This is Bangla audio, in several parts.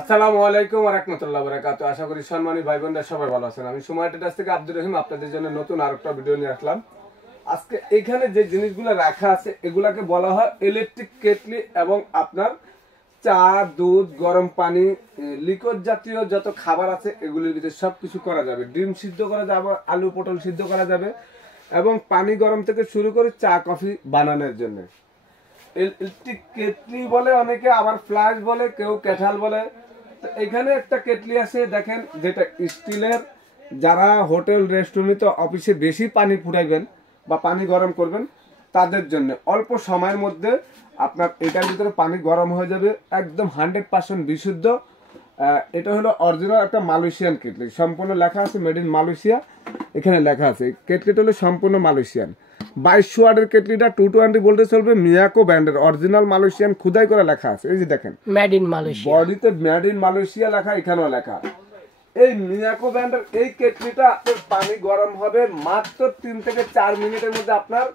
আসসালামু আলাইকুম ওয়া রাহমাতুল্লাহি ওয়া বারাকাতুহু। আশা করি সম্মানিত ভাই বোনরা সবাই ভালো আছেন। আমি সময় টেটাস থেকে আব্দুর রহিম আপনাদের জন্য নতুন আরেকটা ভিডিও নিয়ে আসলাম। আজকে এখানে যে জিনিসগুলো রাখা আছে এগুলাকে বলা হয় ইলেকট্রিক কেটলি এবং আপনার চা, দুধ, গরম পানি, লিকুইড জাতীয় যত খাবার আছে এগুলির ভিতরে সবকিছু করা যাবে। ডিম সিদ্ধ করা যাবে, আলু পটল সিদ্ধ করা যাবে এবং পানি গরম থেকে শুরু করে চা কফি বানানোর জন্য। ইলেকট্রিক কেটলি বলে অনেকে, আবার ফ্ল্যাশ বলে, কেউ কেটাল বলে। তো এখানে একটা কেটলি আছে দেখেন, যেটা স্টিলের। যারা হোটেল রেস্টুরেন্টে অফিসে বেশি পানি ফুটাইবেন বা পানি গরম করবেন তাদের জন্য অল্প সময়ের মধ্যে আপনার এটার ভিতরে পানি গরম হয়ে যাবে, একদম 100% বিশুদ্ধ। এটা হলো অরিজিনাল একটা মালয়েশিয়ান কেটলি, সম্পূর্ণ লেখা আছে মেড ইন মালয়েশিয়া। এখানে লেখা আছে কেটলিটা হলো সম্পূর্ণ মালয়েশিয়ান। 2200 ওয়াটের কেটলিটা 220 ভোল্টে চলবে, মিয়াকো ব্র্যান্ডের অরিজিনাল মালয়েশিয়ান খুদাই করে লেখা আছে। এই যে দেখেন মেড ইন মালয়েশিয়া, বডিতে মেড ইন মালয়েশিয়া লেখা, এখানেও লেখা। এই মিয়াকো ব্র্যান্ডের এই কেটলিটা আপনার পানি গরম হবে মাত্র 3 থেকে 4 মিনিটের মধ্যে। আপনার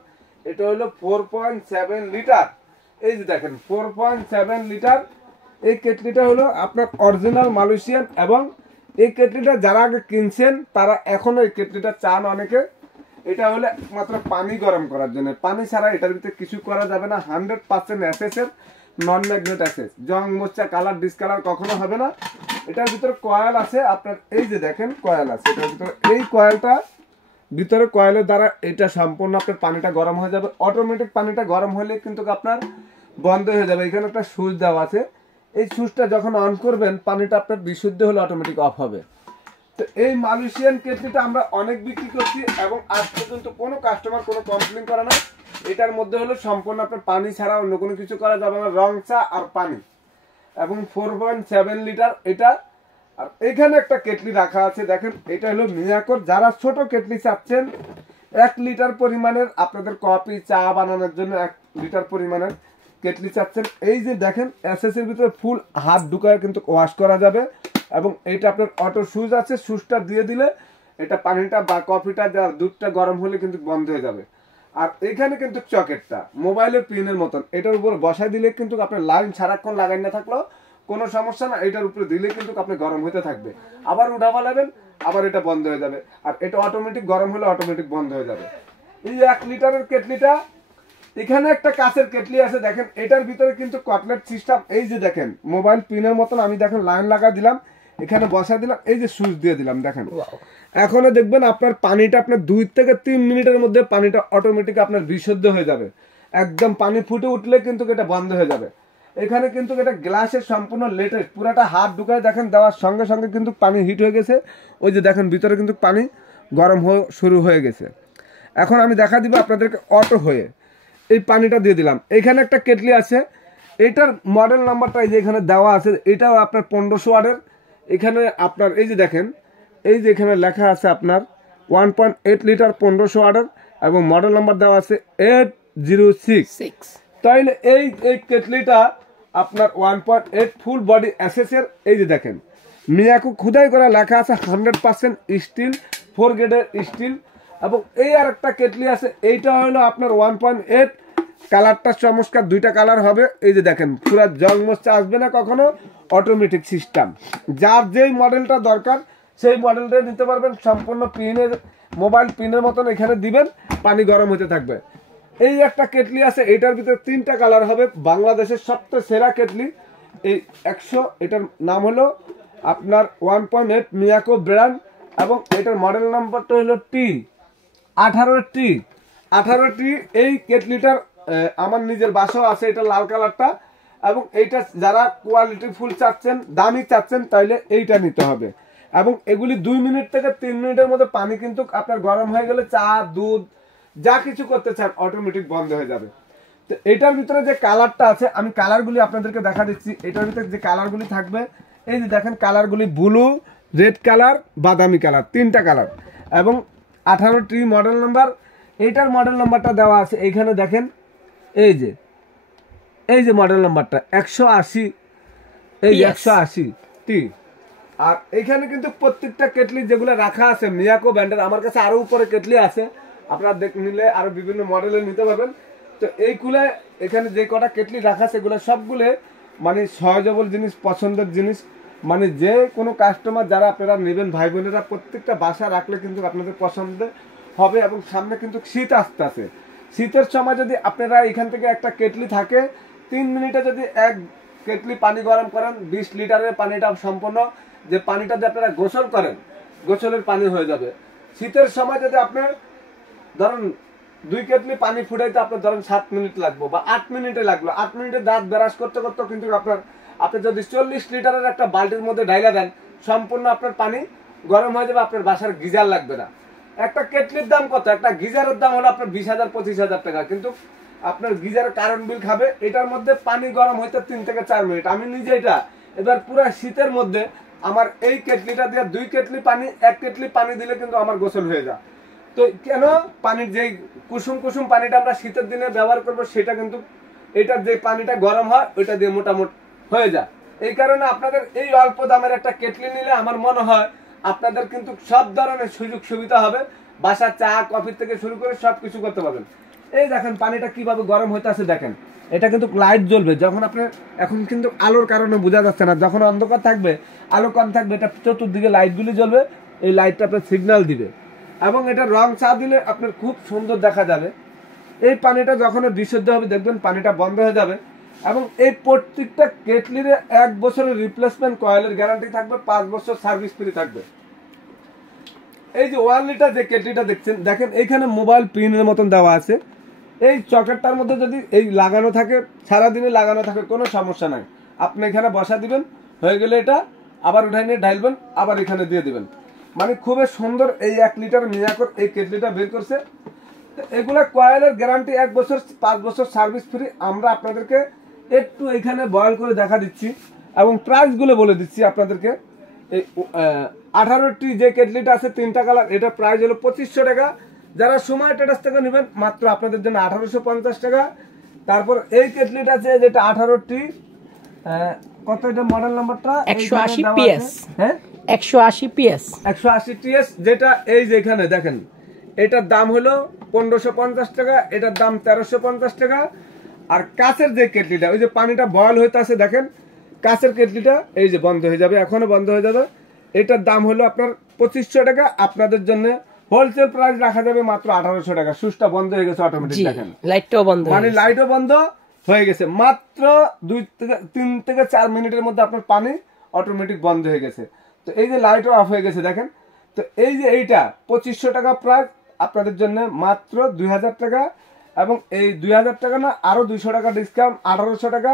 এটা হলো 4.7 লিটার। এই যে দেখেন 4.7 লিটার। এই কেটলিটা হলো আপনার অরিজিনাল মালয়েশিয়ান এবং এই কেটলিটা যারা আগে কিনছেন তারা এখনো এই কেটলিটা চান অনেকে। এটা হলো মাত্র পানি গরম করার জন্য, পানি ছাড়া এটার ভিতরে কিছু করা যাবে না। 100% এসএস এর, নন ম্যাগনেট এসএস, জং মোচা কালার ডিসকালার কখনো হবে না। এটার ভিতরে কয়েল আছে আপনার, এই যে দেখেন কয়েল আছে এটার ভিতরে। এই কয়েলটা ভিতরে কয়েলের দ্বারা এটা সম্পূর্ণ আপনার পানিটা গরম হয়ে যাবে। অটোমেটিক পানিটা গরম হলে কিন্তু আপনার বন্ধ হয়ে যাবে। এখানে একটা সুইচ দেওয়া আছে, এই সুইচটা যখন অন করবেন পানিটা আপনার বিশুদ্ধ হলে অটোমেটিক অফ হবে। তো এই মালয়েশিয়ান কেটলিটা আমরা অনেক বিক্রি করছি এবং আজ পর্যন্ত কোনো কাস্টমার কোনো কমপ্লেন করে না। এটার মধ্যে হলো সম্পূর্ণ আপনার পানি ছাড়া অন্য কোনো কিছু করা যাবে না, রং চা আর পানি। এবং 4.7 লিটার এটা। আর এখানে একটা কেটলি রাখা আছে দেখেন, এটা হলো মিয়াকোর। যারা ছোট কেটলি চাচ্ছেন 1 লিটার পরিমাণের, আপনাদের কফি চা বানানোর জন্য 1 লিটার পরিমাণের কেটলি চাচ্ছেন, এই যে দেখেন এসএস এর ভিতরে ফুল হাত ঢুকায় কিন্তু ওয়াশ করা যাবে। এবং এইটা আপনার অটো সুইচ আছে, সুইচটা দিয়ে দিলে এটা পানিটা বা কফিটা দুধটা গরম হলে কিন্তু বন্ধ হয়ে যাবে। আর এখানে কিন্তু চকেটটা মোবাইলের পিনের মতন, এটার উপর বসাই দিলে কিন্তু আপনার লাইন সারাক্ষণ লাগাই না থাকলেও কোনো সমস্যা না। এটার উপরে দিলে কিন্তু আপনি গরম হতে থাকবে, আবার উঠা পালাবেন আবার এটা বন্ধ হয়ে যাবে। আর এটা অটোমেটিক গরম হলে অটোমেটিক বন্ধ হয়ে যাবে। এই 1 লিটারের কেটলিটা। এখানে একটা কাঁচের কেটলি আছে দেখেন, এটার ভিতরে কিন্তু কটলেট সিস্টেম। এই যে দেখেন মোবাইল পিনের মতন, আমি দেখেন লাইন লাগা দিলাম, এখানে বসা দিলাম, এই যে সুইচ দিয়ে দিলাম দেখেন। এখনো দেখবেন আপনার পানিটা আপনার 2 থেকে 3 মিনিটের মধ্যে পানিটা অটোমেটিক আপনার বিশুদ্ধ হয়ে যাবে। একদম পানি ফুটে উঠলে কিন্তু এটা বন্ধ হয়ে যাবে। এখানে কিন্তু এটা গ্লাসের সম্পূর্ণ লেটেস্ট, পুরাটা হাত ঢুকায় দেখেন দেওয়ার সঙ্গে সঙ্গে কিন্তু পানি হিট হয়ে গেছে। ওই যে দেখেন ভিতরে কিন্তু পানি গরম শুরু হয়ে গেছে। এখন আমি দেখা দিব আপনাদেরকে অটো হয়ে এই পানিটা দিয়ে দিলাম। এখানে একটা কেটলি আছে, এটার মডেল নাম্বারটা এই যে এখানে দেওয়া আছে, এটাও আপনার 1500 ওয়াটের। এখানে আপনার এই যে দেখেন, এই যে এখানে লেখা আছে আপনার 1.8 লিটার 1500 ওয়াটের এবং মডেল নাম্বার দেওয়া আছে 806। তাইলে এই কেটলিটা আপনার 1.8 ফুল বডি এসএস এর। এই যে দেখেন মিয়াকো খুদাই করে লেখা আছে 100% স্টিল, 4 গ্রেডের স্টিল। এবং এই আর একটা কেটলি আছে, এইটা হলো আপনার 1.8, কালারটা চমৎকার, 2টা কালার হবে। এই যে দেখেন পুরা জং মস্তা আসবে না কখনো, অটোমেটিক সিস্টেম। যার যেই মডেলটা দরকার সেই মডেলটা নিতে পারবেন। সম্পূর্ণ পিনের, মোবাইল পিনের মতন এখানে দিবেন, পানি গরম হতে থাকবে। এই একটা কেটলি আছে, এটার ভিতরে 3টা কালার হবে। বাংলাদেশের সবচেয়ে সেরা কেটলি এই 100, এটার নাম হলো আপনার 1.8 মিয়াকো ব্র্যান্ড এবং এটার মডেল নাম্বারটা হলো T18T। এই কেটলিটার আমার নিজের বাসাও আছে, এটা লাল কালারটা। এবং এইটা যারা কোয়ালিটি ফুল চাচ্ছেন, দামি চাচ্ছেন, তাইলে এইটা নিতে হবে। এবং এগুলি 2 মিনিট থেকে 3 মিনিটের মধ্যে পানি কিন্তু আপনার গরম হয়ে গেলে চা, দুধ যা কিছু করতে চান অটোমেটিক বন্ধ হয়ে যাবে। তো এটার ভিতরে যে কালারটা আছে, আমি কালারগুলি আপনাদেরকে দেখা দিচ্ছি। এটার ভিতরে যে কালারগুলি থাকবে, এই যে দেখেন কালারগুলি ব্লু, রেড কালার, বাদামি কালার, 3টা কালার। এবং 18T মডেল নাম্বার। এইটার মডেল নাম্বারটা দেওয়া আছে এইখানে দেখেন, এই যে মডেল নাম্বারটা 180, এই 180T। আর এইখানে কিন্তু প্রত্যেকটা কেটলি যেগুলো রাখা আছে মিয়াকো ব্র্যান্ডের, আমার কাছে আরো উপরে কেটলি আছে, আপনারা নিলে আরো বিভিন্ন মডেলের নিতে পারবেন। তো এইগুলো এখানে যে কটা কেটলি রাখা আছে এগুলো সবগুলো মানে সহজবল জিনিস, পছন্দের জিনিস। মানে যে কোনো কাস্টমার যারা আপনারা নেবেন ভাই বোনেরা প্রত্যেকটা বাসা রাখলে কিন্তু আপনাদের পছন্দ হবে। এবং সামনে কিন্তু শীত আসতে আছে, শীতের সময় যদি আপনারা এখান থেকে একটা কেটলি থাকে 3 মিনিটে যদি এক কেটলি পানি গরম করেন 20 লিটারের পানিটা সম্পূর্ণ যে পানিটা দিয়ে আপনারা গোসল করেন গোসলের পানি হয়ে যাবে। শীতের সময় যদি আপনার ধরুন 2 কেটলি পানি ফুটাইতে আপনার ধরুন 7 মিনিট লাগবে বা 8 মিনিটে লাগলো, 8 মিনিটে দাঁত ব্রাশ করতে করতে কিন্তু আপনি যদি 40 লিটারের একটা বালতির মধ্যে ঢাইলা দেন সম্পূর্ণ আপনার পানি গরম হয়ে যাবে, আপনার বাসার গিজার লাগবে না। একটা কেটলির দাম কত? একটা গিজারের দাম হলো আপনার 20,000 25,000 টাকা, কিন্তু আপনার গিজারের কারেন্ট বিল খাবে। এটার মধ্যে পানি গরম হইতে 3 থেকে 4 মিনিট। আমি নিজে এটা এবার পুরো শীতের মধ্যে আমার এই কেটলিটা দিয়ে 2 কেটলি পানি 1 কেটলি পানি দিলে কিন্তু আমার গোসল হয়ে যায়। তো কেন পানির যে কুসুম কুসুম পানিটা আমরা শীতের দিনে ব্যবহার করব সেটা কিন্তু এটার যে পানিটা গরম হয় ওইটা দিয়ে মোটামুটি হয়ে যায়। এই কারণে আপনাদের এই অল্প দামের একটা কেটলি নিলে আমার মনে হয় আপনাদের কিন্তু সব ধরনের সুযোগ সুবিধা হবে, বাসা চা কফি থেকে শুরু করে সবকিছু করতে পারবেন। এই দেখেন পানিটা কিভাবে গরম হইতে আছে, দেখেন এটা কিন্তু লাইট জ্বলবে যখন আপনার এখন কিন্তু আলোর কারণে বোঝা যাচ্ছে না, যখন অন্ধকার থাকবে আলো কম থাকবে এটা চতুর্দিকে লাইটগুলি জ্বলবে, এই লাইটটা আপনার সিগন্যাল দিবে এবং এটা রং চা দিলে আপনার খুব সুন্দর দেখা যাবে। এই পানিটা যখন বিশুদ্ধ হবে দেখবেন পানিটা বন্ধ হয়ে যাবে। এবং এই প্রত্যেকটা কেটলির 1 বছরের রিপ্লেসমেন্ট কয়েলের গ্যারান্টি থাকবে, 5 বছর সার্ভিস ফ্রি থাকবে। এই যে 1 লিটার যে কেটলিটা দেখছেন দেখেন এইখানে মোবাইল পিনের মতন দেওয়া আছে, এই চকেটটার মধ্যে যদি এই লাগানো থাকে সারাদিনে লাগানো থাকে কোনো সমস্যা নাই, আপনি এখানে বসা দিবেন হয়ে গেলে এটা আবার উঠাই নিয়ে ঢালবেন আবার এখানে দিয়ে দিবেন। মানে খুবই সুন্দর এই 1 লিটার মিয়াকোর এই কেটলিটা বের করছে। এগুলা কয়েলের গ্যারান্টি 1 বছর 5 বছর সার্ভিস ফ্রি। আমরা আপনাদেরকে একটু এখানে বয়েল করে দেখা দিচ্ছি এবং প্রাইসগুলো বলে দিচ্ছি আপনাদেরকে। এই 18টি যে কেটলিটা আছে 3টা কালার, এটা প্রাইস হলো 2500 টাকা। যারা সময় টাটাস থেকে নেবেন মাত্র আপনাদের জন্য 1850 টাকা। তারপর এই কেটলিটা আছে যেটা 18টি কত, এটা মডেল নাম্বারটা 180 PS, হ্যাঁ 180 PS, 180 TS, যেটা এই যে এখানে দেখেন এটার দাম হলো 1550 টাকা, এটার দাম 1350 টাকা। আর কাঁচের যে কেটলিটা ওই যে পানিটা বয়েল হইতে আছে দেখেন কাঁচের কেটলিটা এই যে বন্ধ হয়ে যাবে, এখনো বন্ধ হয়ে যাবে, এটার দাম হলো আপনার 2500 টাকা। আপনাদের জন্য হোলসেল প্রাইস রাখা যাবে মাত্র 1800 টাকা। সুইচটা বন্ধ হয়ে গেছে অটোমেটিক, দেখেন লাইটটাও বন্ধ, মানে লাইটও বন্ধ হয়ে গেছে। মাত্র 3 থেকে 4 মিনিটের মধ্যে আপনার পানি অটোমেটিক বন্ধ হয়ে গেছে। তো এই যে লাইটও অফ হয়ে গেছে দেখেন। তো এই যে এইটা 2500 টাকা প্রাইস আপনাদের জন্য মাত্র 2000 টাকা। এবং এই 2000 টাকা না আরো 200 টাকা ডিসকাউন্ট 1800 টাকা।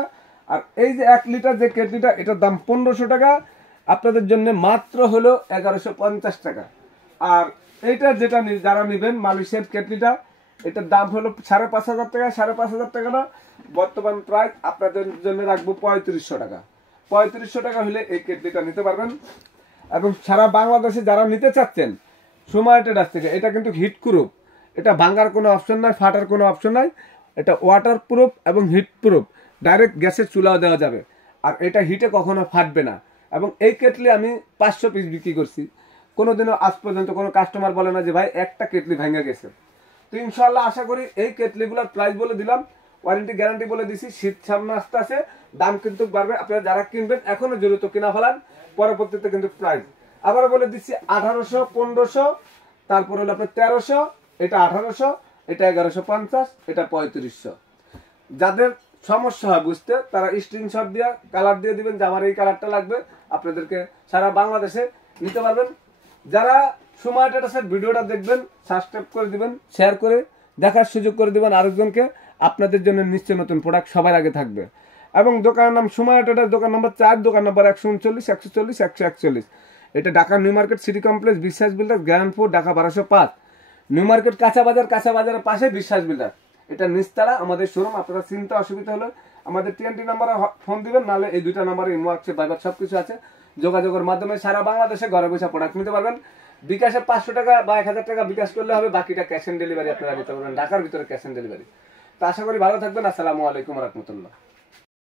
আর এই যে 1 লিটার যে কেটলিটা এটার দাম 1500 টাকা, আপনাদের জন্য মাত্র হলো 1150 টাকা। আর এইটা যেটা যারা নেবেন মালয়েশিয়ার কেটলিটা এটার দাম হলো 5500 টাকা। 5500 টাকা না বর্তমান প্রাইস আপনাদের জন্য রাখবো 3500 টাকা। 3500 টাকা হলে এই কেটলিটা নিতে পারবেন। এবং সারা বাংলাদেশে যারা নিতে চাচ্ছেন সময় ট্রেডার্স থেকে, এটা কিন্তু হিট প্রুফ, এটা ভাঙার কোনো অপশন নাই, ফাটার কোনো অপশন নাই, এটা ওয়াটার প্রুফ এবং হিট প্রুফ, ডাইরেক্ট গ্যাসের চুলাও দেওয়া যাবে আর এটা হিটে কখনো ফাটবে না। এবং এই কেটলি আমি 500 পিস বিক্রি করছি, কোনোদিনও আজ পর্যন্ত কোনো কাস্টমার বলে না যে ভাই একটা কেটলি ভেঙে গেছে। তো ইনশাল্লাহ আশা করি এই কেটলিগুলোর প্রাইস বলে দিলাম, ওয়ারেন্টি গ্যারান্টি বলে দিছি, শীত সামনে আসতে আছে, দাম কিন্তু বাড়বে। আপনারা যারা কিনবেন এখনো জরুরি কিনা ফেলান, পরবর্তীতে কিন্তু প্রাইস আবার বলে দিচ্ছি 1800, 1500, তারপর হলো আপনার 1300, এটা 1800, এটা 1150, এটা 3500। যাদের সমস্যা হয় বুঝতে তারা স্ক্রিনশট দিয়ে কালার দিয়ে দিবেন যে আমার এই কালারটা লাগবে, আপনাদেরকে সারা বাংলাদেশে নিতে পারবেন। যারা সময় টাটাসের ভিডিওটা দেখবেন সাবস্ক্রাইব করে দিবেন, শেয়ার করে দেখার সুযোগ করে দিবেন আরেকজনকে, আপনাদের জন্য নিশ্চয় নতুন প্রোডাক্ট সবার আগে থাকবে। এবং দোকানের নাম সময় টাটাস, দোকান নম্বর 4, দোকান নম্বর 139, 140, 141। এটা Dhaka new market city complex, Biswas builder, grand four, Dhaka 1205। New market কাঁচা বাজারের পাশে বিশ্বাস বিল্ডার, এটা নিচতলা আমাদের শোরুম। আপনারা চিন্তা অসুবিধা হলে আমাদের TNT নাম্বারে ফোন দিবেন, নাহলে এই 2টা নাম্বারে ইমো আছে, ভাইবার সবকিছু আছে, যোগাযোগের মাধ্যমে সারা বাংলাদেশে ঘরে বসে প্রোডাক্ট নিতে পারবেন। বিকাশে 500 টাকা বা 1000 টাকা বিকাশ করলে হবে, বাকিটা ক্যাশ অন ডেলিভারি আপনারা নিতে পারবেন, ঢাকার ভিতরে ক্যাশ অন ডেলিভারি। তো আশা করি ভালো থাকবেন। আসসালামু আলাইকুম রহমতুল্লাহ।